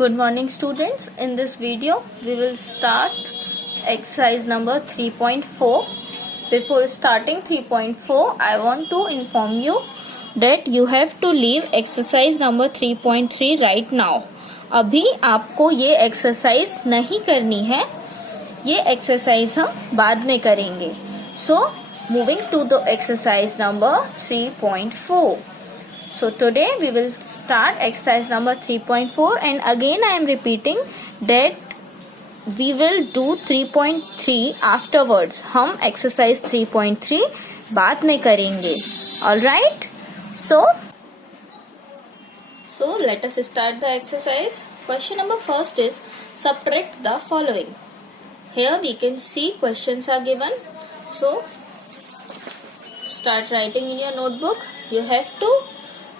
Good morning students. In this video we will start exercise number 3.4. Before starting 3.4 I want to inform you that you have to leave exercise number 3.3 right now. अभी आपको ये exercise नहीं करनी है, ये exercise हम बाद में करेंगे. So moving to the exercise number 3.4. So today we will start exercise number 3.4 and again I am repeating that we will do 3.3 afterwards. हम exercise 3.3 बाद में करेंगे. Alright? So let us start the exercise. Question number first is subtract the following. Here we can see questions are given. So start writing in your notebook. You have to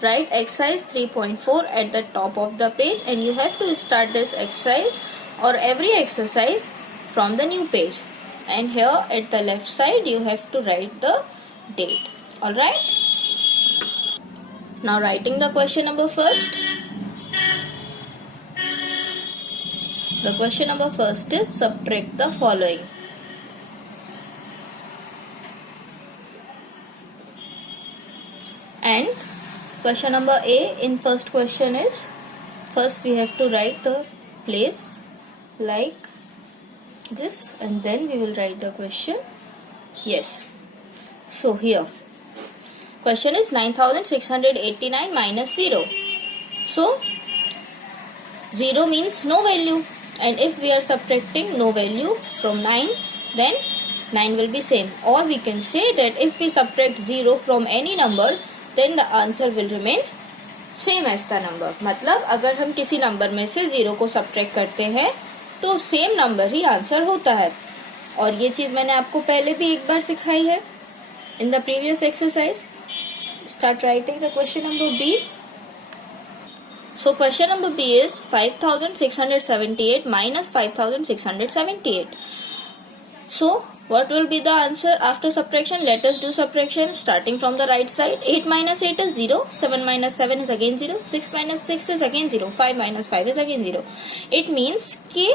write exercise 3.4 at the top of the page and you have to start this exercise or every exercise from the new page, and here at the left side you have to write the date. Alright, now writing the question number first. The question number first is subtract the following. And question number A in first question is, first we have to write the place like this and then we will write the question. Yes. So here question is 9689 minus 0. So 0 means no value, and if we are subtracting no value from 9 then 9 will be same, or we can say that if we subtract 0 from any number then the answer will remain same as the number. मतलब अगर हम किसी number में से 0 को subtract करते हैं तो सेम नंबर ही आंसर होता है. और ये चीज मैंने आपको पहले भी एक बार सिखाई है in the previous exercise. Start writing the question number B. So question number B is 5678 minus 5678. So what will be the answer after subtraction? Let us do subtraction starting from the right side. 8 minus 8 is 0, 7 minus 7 is again 0, 6 minus 6 is again 0, 5 minus 5 is again 0. It means कि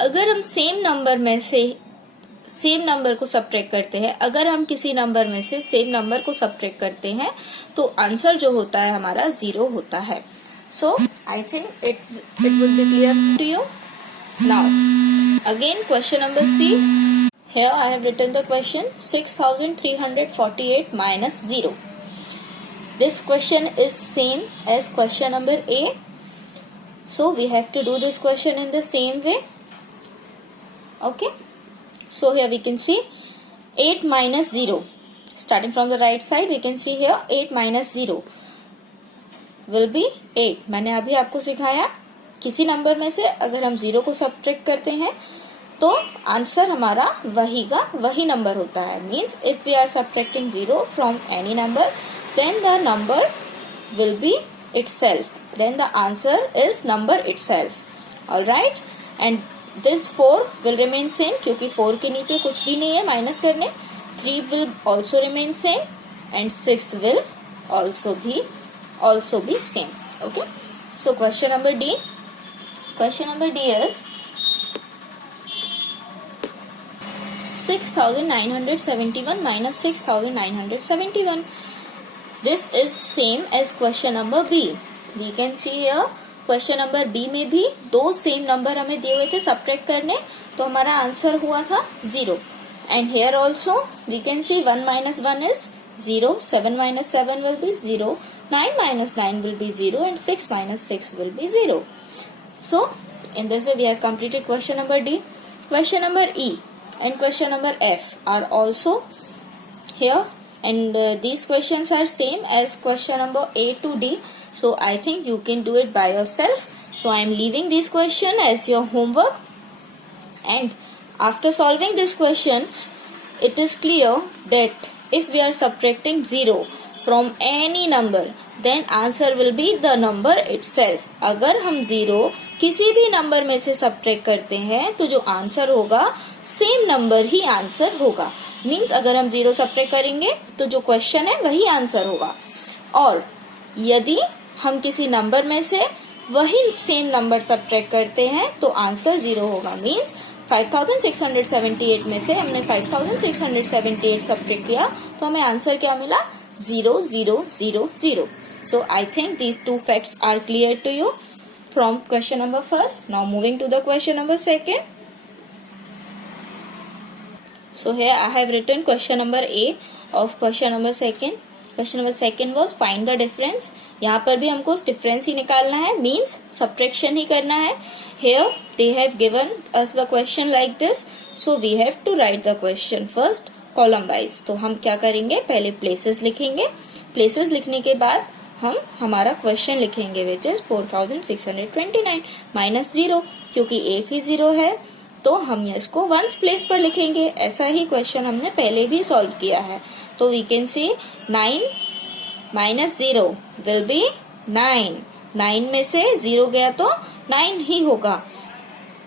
अगर हम same number में से same number को subtract करते हैं, अगर हम किसी नंबर में से सेम नंबर को सब्ट्रैक्ट करते हैं तो आंसर जो होता है हमारा 0 होता है. So I think it will be clear to you. Now again question number C. Here I have written the question 6348 minus 0. This question is same as question number A. So we have to do this question in the same way. Okay. So here we can see 8 minus 0. Starting from the right side we can see here 8 minus 0 will be 8. मैंने अभी आपको सिखाया किसी number में से अगर हम 0 को सब्ट्रैक्ट करते हैं तो आंसर हमारा वही का वही नंबर होता है. Means if we are subtracting 0 from any number then the number will be itself, then the answer is number itself. Alright, and this 4 will remain same क्योंकि 4 के नीचे कुछ भी नहीं है माइनस करने. 3 will also remain same and 6 will also be same. Okay, so question number D. Question number D is 6971 minus 6971. This is same as question number B. We can see here question number B में भी दो same number हमें दिए हुए थे subtract करने, तो हमारा आंसर हुआ था 0. And here also we can see 1 minus 1 is 0, 7 minus 7 will be 0, 9 minus 9 will be 0 and 6 minus 6 will be 0. So in this way we have completed question number D. Question number E and question number F are also here, and these questions are same as question number A to D. So I think you can do it by yourself. So I am leaving this question as your homework, and after solving these questions it is clear that if we are subtracting 0 from any number then answer will be the number itself. अगर हम 0 किसी भी number में से subtract करते हैं तो जो आंसर होगा सेम नंबर ही आंसर होगा. मीन्स अगर हम 0 सब्ट्रैक्ट करेंगे तो जो क्वेश्चन है वही आंसर होगा, और यदि हम किसी नंबर में से वही सेम नंबर सब्ट्रैक्ट करते हैं तो आंसर 0 होगा। मीन्स 5678 में से हमने 5678 सब्ट्रैक्ट किया तो हमें आंसर क्या मिला? 0 0 0 0। So I think these two facts are clear to you from question number first. Now moving to the question number second. So here I have written question number A of question number second. Question number second was find the difference. यहाँ पर भी हमको difference ही निकालना है, means subtraction ही करना है। Here they have given us the question like this, so we have to write the question first column wise. तो हम क्या करेंगे? पहले places लिखेंगे। places लिखने के बाद हम हमारा क्वेश्चन लिखेंगे विच इज 4629 माइनस 0, क्योंकि एक ही 0 है तो हम इसको वंस प्लेस पर लिखेंगे। ऐसा ही क्वेश्चन हमने पहले भी सॉल्व किया है। तो we can see 9 minus 0 will be 9। 9 में से 0 गया तो 9 ही होगा।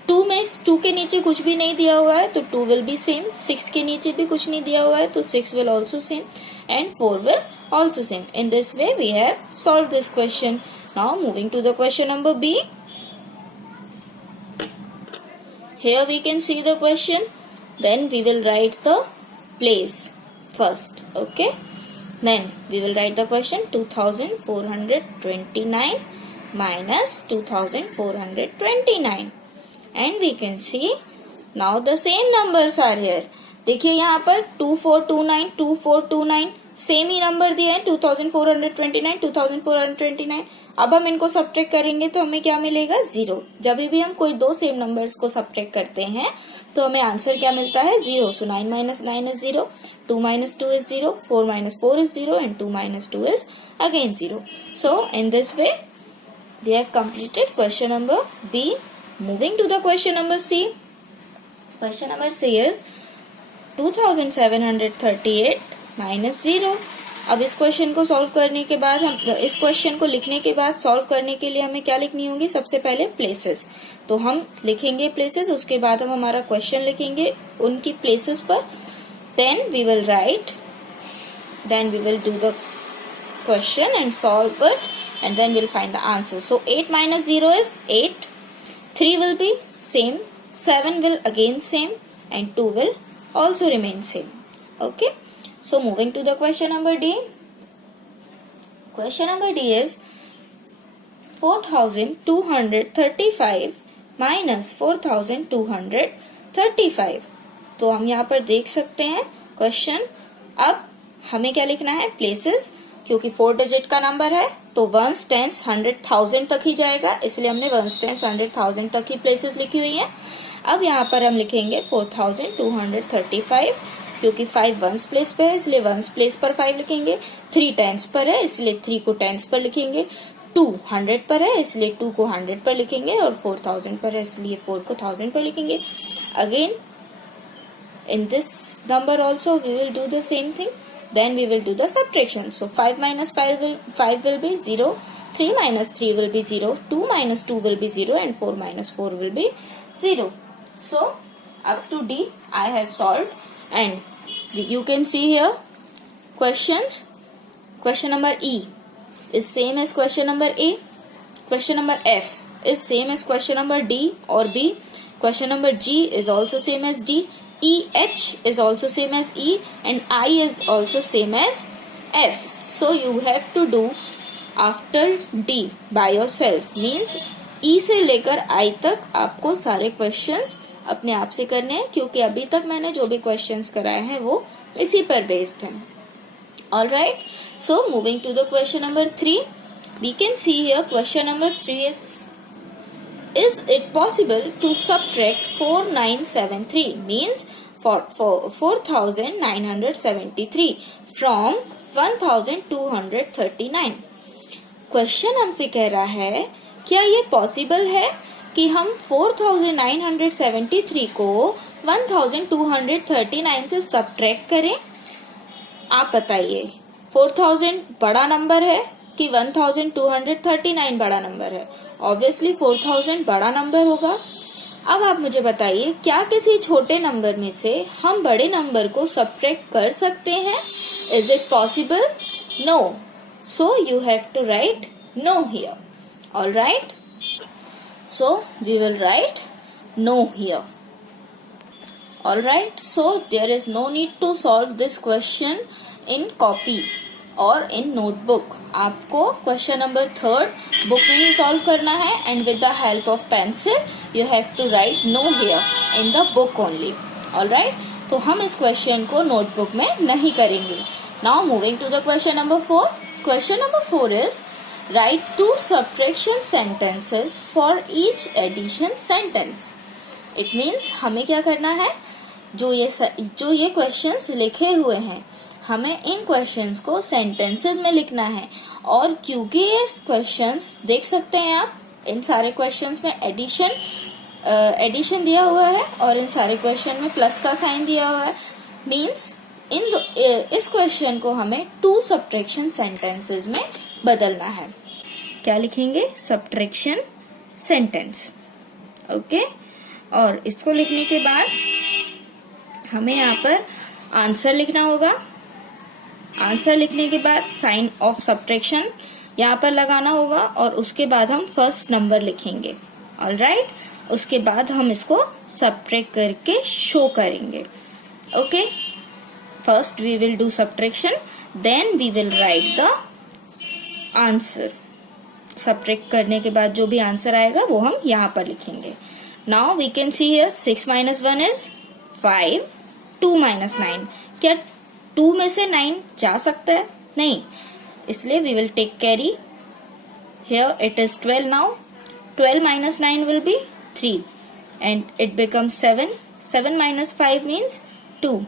2 में 2 के नीचे कुछ भी नहीं दिया हुआ है तो 2 विल बी सेम। 6 के नीचे भी कुछ नहीं दिया हुआ है तो 6 will also same and 4 will also same. In this way we have solved this question. Now moving to the question number B. Here we can see the question. Then we will write the place first. Okay. Then we will write the question 2429 minus 2429. And we can see now the same numbers are here. देखिए यहाँ पर 2429 2429 same ही number दिए हैं 2429 2429। अब हम इनको subtract करेंगे तो हमें क्या मिलेगा? 0। जब भी हम कोई दो सेम नंबर्स को सब्ट्रैक्ट करते हैं तो हमें आंसर क्या मिलता है? 0। So 9 minus 9 is 0, 2 minus 2 is 0, 4 minus 4 is 0 and 2 minus 2 is again 0। So in this way we have completed question number B. Moving to the question number C. Question number C is 2738 minus 0। अब इस क्वेश्चन को solve करने के बाद हम इस क्वेश्चन को लिखने के बाद सॉल्व करने के लिए हमें क्या लिखनी होगी? सबसे पहले प्लेसेस। तो हम लिखेंगे प्लेसेस, उसके बाद हम हमारा क्वेश्चन लिखेंगे उनकी प्लेसेस पर। Then we will write, then we will do the question and solve it and then will find the answer. So 8 minus 0 is 8, 3 will be same, 7 will again same and 2 will also remain same. Okay. So moving to the question number D. Question number D is 4235 minus 4235. तो हम यहाँ पर देख सकते हैं question. अब हमें क्या लिखना है? प्लेसेस, क्योंकि 4 डिजिट का नंबर है तो वंस टेंस 100,000 तक ही जाएगा, इसलिए हमने वंस टेंस 100,000 तक ही प्लेसेस लिखी हुई हैं। अब यहाँ पर हम लिखेंगे 4235, क्योंकि 5 वंस प्लेस पे है इसलिए वंस प्लेस पर 5 लिखेंगे। 3 टेंस पर है इसलिए 3 को टेंस पर लिखेंगे। 2 100 पर है इसलिए 2 को 100 पर लिखेंगे और 4000 पर है इसलिए 4 को 1000 पर लिखेंगे। Again in this number also we will do the same thing. Then we will do the subtraction. So 5 minus 5 will be 0, 3 minus 3 will be 0, 2 minus 2 will be 0 and 4 minus 4 will be 0. So up to D I have solved and you can see here questions. Question number E is same as question number A. Question number F is same as question number D or B. Question number G is also same as D. EH is also same as E and I is also same as F. So you have to do after D by yourself. Means E से लेकर I तक आपको सारे questions अपने आप से करने हैं, क्योंकि अभी तक मैंने जो भी questions कराए हैं वो इसी पर based हैं। Alright. So moving to the question number 3. We can see here question number 3 is it possible to subtract 4973 means for 4973 from 1239? Question हमसे कह रहा है क्या ये पॉसिबल है कि हम 4973 को 1239 से सब्ट्रैक्ट करें? आप बताइए 4000 बड़ा नंबर है कि 1239 बड़ा नंबर है? ऑब्वियसली 4000 बड़ा नंबर होगा। अब आप मुझे बताइए क्या किसी छोटे नंबर में से हम बड़े नंबर को सब्ट्रैक्ट कर सकते हैं? Is it possible? No. So you have to write no here. Alright, So we will write no here. Alright, so there is no need to solve this question in copy or in notebook. आपको question number 3 book में ही solve करना है and with the help of pencil you have to write no here in the book only. Alright, तो हम इस क्वेश्चन को नोटबुक में नहीं करेंगे. Now moving to the question number 4. Question number 4 is write 2 subtraction sentences for each addition sentence. इट मीन्स हमें क्या करना है, जो ये क्वेश्चंस लिखे हुए हैं हमें इन क्वेश्चंस को सेंटेंसेस में लिखना है. और क्योंकि ये क्वेश्चंस देख सकते हैं आप, इन सारे क्वेश्चंस में एडिशन दिया हुआ है और इन सारे क्वेश्चन में प्लस का साइन दिया हुआ है. मीन्स इस क्वेश्चन को हमें 2 सब्ट्रैक्शन सेंटेंसेस में बदलना है. क्या लिखेंगे? Subtraction sentence. ओके, और इसको लिखने के बाद हमें यहाँ पर आंसर लिखना होगा. आंसर लिखने के बाद साइन ऑफ सब्ट्रैक्शन यहाँ पर लगाना होगा और उसके बाद हम फर्स्ट नंबर लिखेंगे. ऑलराइट, उसके बाद हम इसको सब्ट्रैक्ट करके शो करेंगे. Okay, first we will do subtraction, then we will write the answer. Subtract करने के बाद जो भी आंसर आएगा वो हम यहाँ पर लिखेंगे. Now we can see here 6 minus 1 is 5, 2 minus 9. क्या 2 में से 9 जा सकता है? नहीं, इसलिए we will take carry. Here it is 12 now. 12 minus 9 will be 3 and it becomes 7. 7 minus 5 means 2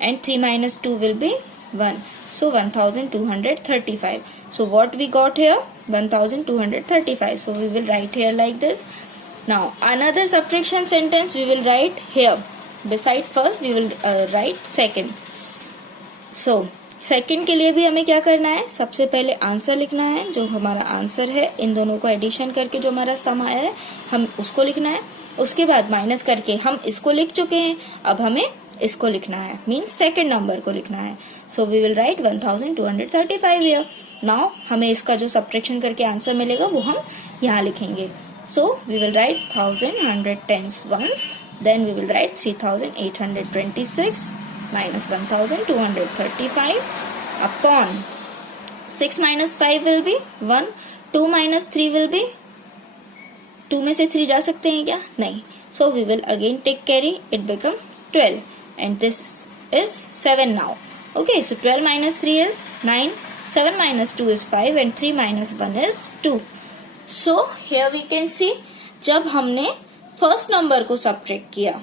and 3 minus 2 will be 1. So 1235. So what we got here? 1235. So we will write here like this. Now another subtraction sentence we will write here. Beside first we will write second. So second के लिए भी हमें क्या करना है? सबसे पहले answer लिखना है. जो हमारा आंसर है इन दोनों को एडिशन करके जो हमारा सम आया है हम उसको लिखना है. उसके बाद माइनस करके हम इसको लिख चुके हैं, अब हमें इसको लिखना है, मीन्स सेकंड नंबर को लिखना है. So we will write 1235 here. Now हमें इसका जो सब्ट्रैक्शन करके आंसर मिलेगा वो हम यहाँ लिखेंगे. So we will write 1100 tens ones, then we will write 3826 minus 1235 upon 6 minus 5 will be 1, 2 minus 3 will be 2 में से 3 जा सकते हैं क्या? नहीं. So we will again take carry, it become 12 and this is 7 now. Okay, so 12 minus 3 is 9, 7 minus 2 is 5 and 3 minus 1 is 2. So here we can see जब हमने first number को सब्ट्रैक्ट किया,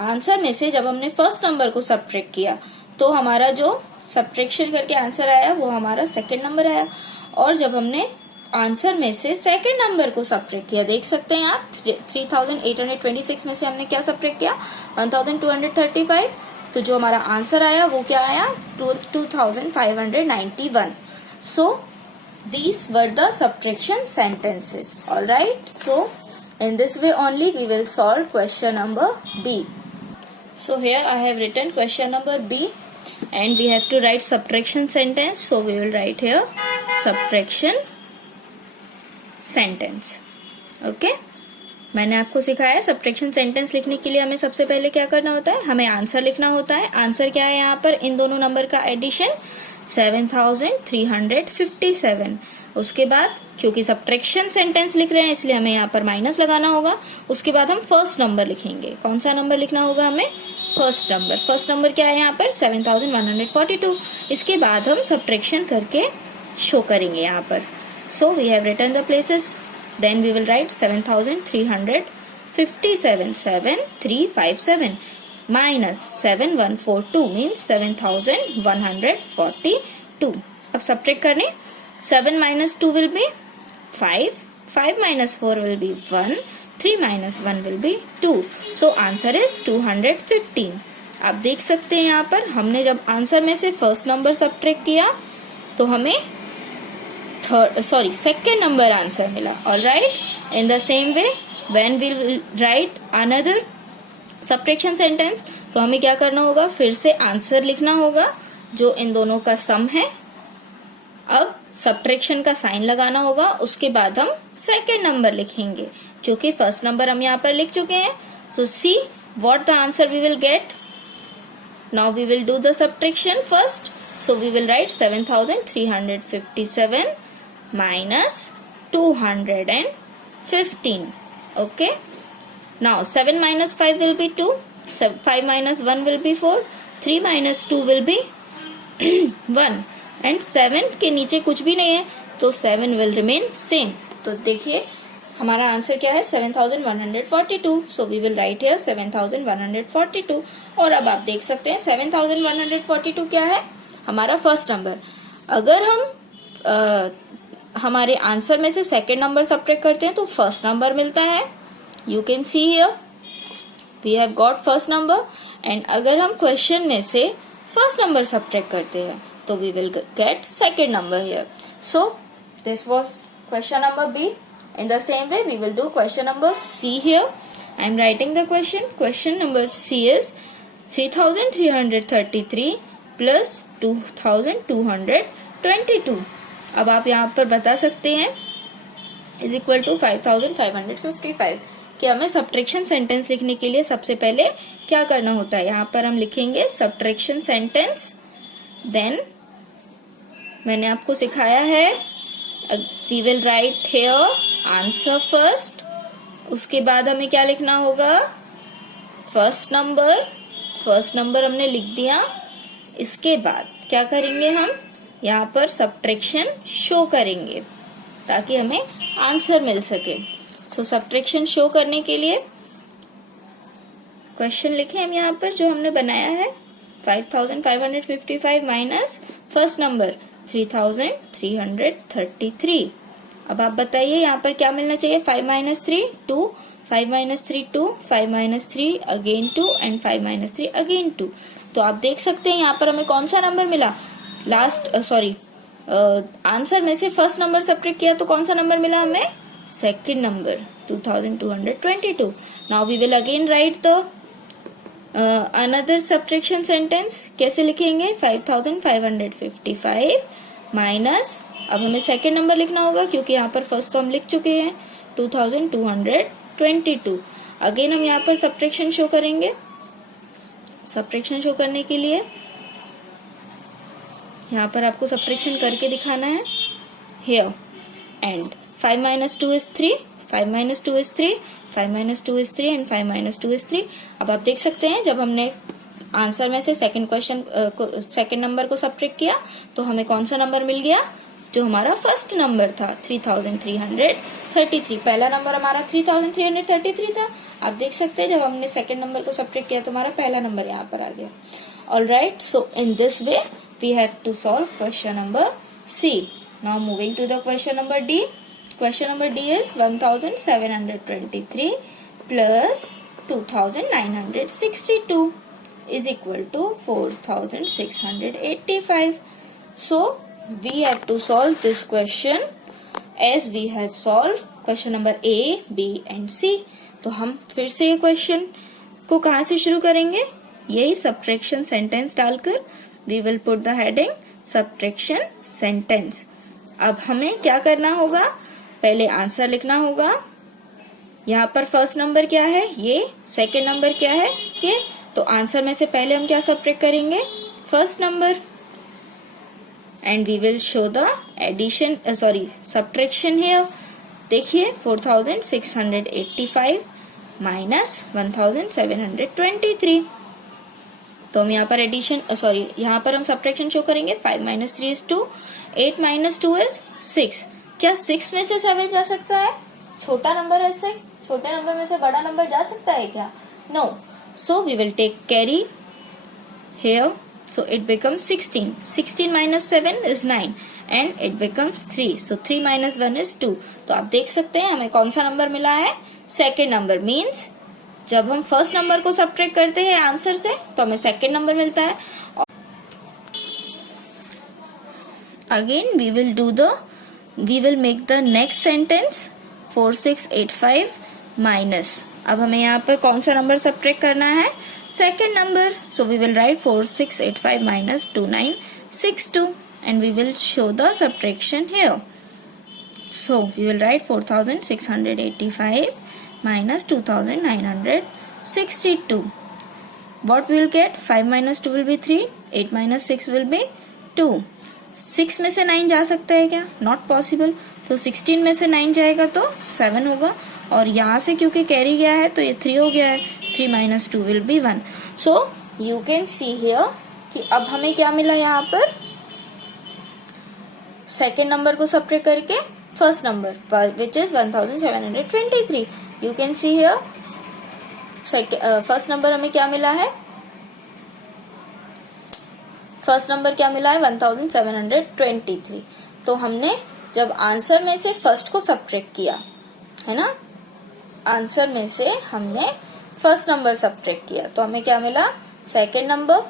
आंसर में से जब हमने फर्स्ट नंबर को subtract किया तो हमारा जो सब्ट्रैक्शन करके आंसर आया वो हमारा सेकंड नंबर आया. और जब हमने आंसर में से सेकंड नंबर को सब्ट्रैक्ट किया, देख सकते हैं आप 3826 में से हमने क्या सब्ट्रैक्ट किया? 1235. तो जो हमारा आंसर आया वो क्या आया? 2591. सो these were the subtraction sentences. Alright, so in this way only we will solve question number B. So here I have written question number B and we have to write subtraction sentence. So we will write here subtraction sentence. Okay, मैंने आपको सिखाया subtraction sentence लिखने के लिए हमें सबसे पहले क्या करना होता है? हमें आंसर लिखना होता है. आंसर क्या है यहाँ पर? इन दोनों नंबर का एडिशन 7357. उसके बाद क्योंकि सब्ट्रैक्शन सेंटेंस लिख रहे हैं इसलिए हमें यहाँ पर माइनस लगाना होगा. उसके बाद हम फर्स्ट नंबर लिखेंगे. कौन सा नंबर लिखना होगा हमें? First number. फर्स्ट नंबर क्या है यहाँ पर? 7142. इसके बाद हम सब्ट्रैक्शन करके शो करेंगे यहाँ पर. So we have written the places. Then we will write 7357 7357 minus 7142 means 7142. अब सब्ट्रैक्ट करने 7 minus 2 will be 5, 5 minus 4 will be 1, 3 minus 1 will be 2. So answer is 215. आप देख सकते हैं यहाँ पर हमने जब आंसर में से फर्स्ट नंबर सब्ट्रैक्ट किया तो हमें सेकेंड नंबर आंसर मिला. Alright, in the same way when we will write another subtraction sentence तो हमें क्या करना होगा? फिर से आंसर लिखना होगा जो इन दोनों का सम है. अब सब्ट्रैक्शन का साइन लगाना होगा. उसके बाद हम सेकेंड नंबर लिखेंगे क्योंकि फर्स्ट नंबर हम यहाँ पर लिख चुके हैं. So see what the answer we will get. Now we will do the subtraction first. So we will write 7357 minus 215. Okay. Now 7 minus 5 will be 2. 5 minus 1 will be 4. 3 minus 2 will be 1. And 7 के नीचे कुछ भी नहीं है तो 7 will remain same. तो देखिए हमारा आंसर क्या है 7142. So we will write here 7142. और अब आप देख सकते हैं 7142 क्या है, हमारा फर्स्ट नंबर. अगर हम हमारे आंसर में से सेकेंड नंबर सब्ट्रैक्ट करते हैं तो फर्स्ट नंबर मिलता है. You can see here we have got first number. And अगर हम क्वेश्चन में से फर्स्ट नंबर सब्ट्रैक्ट करते हैं तो we will get second number here. So this was question number B. In the same way, we will do question number C here. I am writing the question. Question number C is 3333 plus 2222. अब आप यहाँ पर बता सकते हैं is equal to 5555 कि हमें subtraction sentence लिखने के लिए सबसे पहले क्या करना होता है. यहाँ पर हम लिखेंगे सब्ट्रैक्शन सेंटेंस. देन मैंने आपको सिखाया है we will write here answer first. उसके बाद हमें क्या लिखना होगा, फर्स्ट नंबर हमने लिख दिया. इसके बाद क्या करेंगे, हम यहाँ पर सब्ट्रैक्शन शो करेंगे ताकि हमें आंसर मिल सके. सो सब्ट्रैक्शन शो करने के लिए क्वेश्चन लिखे हम यहाँ पर जो हमने बनाया है 5555 माइनस फर्स्ट नंबर 3333. अब आप बताइए यहाँ पर क्या मिलना चाहिए. 5 minus 3 2, 5 minus 3 2, 5 minus 3 again 2 and 5 minus 3 again 2. तो आप देख सकते हैं यहाँ पर हमें कौन सा नंबर मिला. आंसर में से फर्स्ट नंबर सब्ट्रैक्ट किया तो कौन सा नंबर मिला हमें, second number 2222. Now we will again write the another subtraction sentence. कैसे लिखेंगे 5555 माइनस, अब हमें सेकेंड नंबर लिखना होगा क्योंकि यहाँ पर फर्स्ट तो हम लिख चुके हैं 2222. अगेन हम यहाँ पर सब्ट्रैक्शन शो करेंगे. सब्ट्रैक्शन शो करने के लिए यहाँ पर आपको सब्ट्रैक्शन करके दिखाना है. Here and 5 minus 2 is 3, 5 minus 2 is 3, 5 minus 2 is 3 and 5 minus 2 is 3. अब आप देख सकते हैं जब हमने आंसर में से सेकेंड नंबर को सब्ट्रैक्ट किया तो हमें कौन सा नंबर मिल गया, जो हमारा फर्स्ट नंबर था 3333. पहला नंबर हमारा 3333 था. आप देख सकते हैं जब हमने सेकेंड नंबर को सब्ट्रैक्ट किया तो हमारा पहला नंबर यहाँ पर आ गया. Alright, so in this way we have to solve question number C. Now moving to the question number D. Question number D is 1723 plus 2962 is equal to 4685. So we have to solve this question as we have solved question number A, B and C. तो हम फिर से ये question को कहाँ से शुरू करेंगे, यही सब्ट्रैक्शन सेंटेंस डालकर. we will put the heading subtraction sentence. अब हमें क्या करना होगा, पहले आंसर लिखना होगा. यहाँ पर फर्स्ट नंबर क्या है ये, सेकेंड नंबर क्या है ये. तो आंसर में से पहले हम क्या सब्ट्रैक्ट करेंगे, first number. And we will show the addition subtraction here. देखिए 4685 माइनस 1723. तो हम यहाँ पर यहाँ पर हम सब्ट्रैक्शन शो करेंगे. 5 माइनस 3 इज 2, 8 माइनस 2 इज 6. क्या 6 में से 7 जा सकता है, छोटा नंबर है, इससे छोटे नंबर में से बड़ा नंबर जा सकता है क्या, no. So we will take carry here. So it becomes 16. 16 minus 7 is 9 and it becomes 3. So 3 minus 1 is 2. तो आप देख सकते हैं हमें कौन सा नंबर मिला है, सेकेंड नंबर. मीन्स जब हम फर्स्ट नंबर को सब्ट्रैक्ट करते हैं आंसर से तो हमें सेकेंड नंबर मिलता है. Again we will make the next sentence 4685 minus. अब हमें यहाँ पर कौन सा नंबर सब्ट्रैक्ट करना है, second number. So we will write 4685 minus 2962 and we will show the subtraction here. So we will write 4685 minus 2962. What we will get? 5 minus 2 will be 3. 8 minus 6 will be 2. 6 में से 9 जा सकता है क्या? Not possible. तो 16 में से 9 जाएगा तो 7 होगा, और यहाँ से क्योंकि कैरी गया है तो ये 3 हो गया है. 3 minus 2 will be 1. So you can see here कि अब हमें क्या मिला यहाँ पर, सेकेंड नंबर को सब्ट्रैक्ट करके first number which is 1723. You can see here first number हमें क्या मिला है, फर्स्ट नंबर क्या मिला है 1723. तो हमने जब आंसर में से फर्स्ट को सब्ट्रैक्ट किया है ना, आंसर में से हमने फर्स्ट नंबर सब्ट्रैक्ट किया तो हमें क्या मिला, सेकेंड नंबर.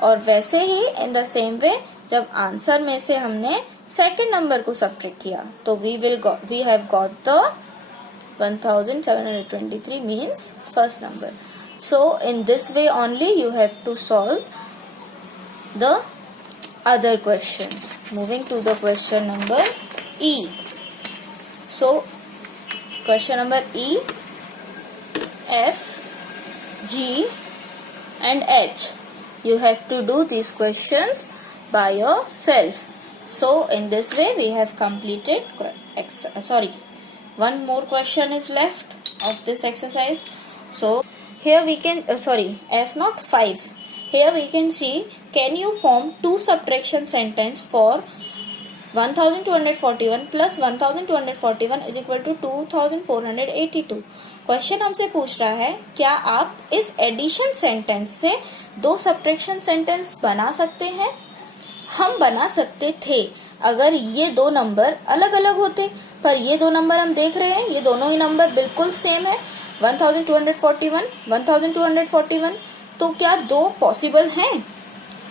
और वैसे ही इन द सेम वे जब आंसर में से हमने सेकेंड नंबर को सब्ट्रैक्ट किया तो we have got the 1723 means first number. So in this way only you have to solve the other questions. Moving to the question number E. सो question number E, F, G and H. You have to do these questions by yourself. So in this way we have completed one more question is left of this exercise. So here we can F not 5. Here we can see, can you form two subtraction sentence for 1241 plus 1241 is equal to 2482. Question हमसे पूछ रहा है क्या आप इस addition sentence से दो subtraction sentence बना सकते हैं. हम बना सकते थे अगर ये दो नंबर अलग अलग होते, पर ये दो नंबर हम देख रहे हैं ये दोनों ही नंबर बिल्कुल सेम है, 1241 1241. तो क्या दो पॉसिबल हैं?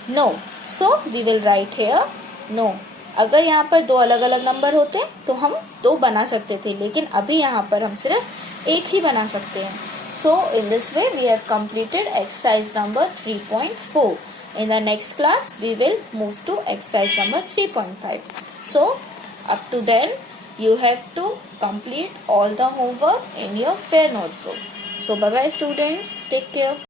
No. So we will write here no. अगर यहाँ पर दो अलग अलग नंबर होते तो हम दो बना सकते थे, लेकिन अभी यहाँ पर हम सिर्फ एक ही बना सकते हैं. So in this way we have completed exercise number 3.4. In the next class we will move to exercise number 3.5. So up to then you have to complete all the homework in your fair notebook. So bye bye students, take care.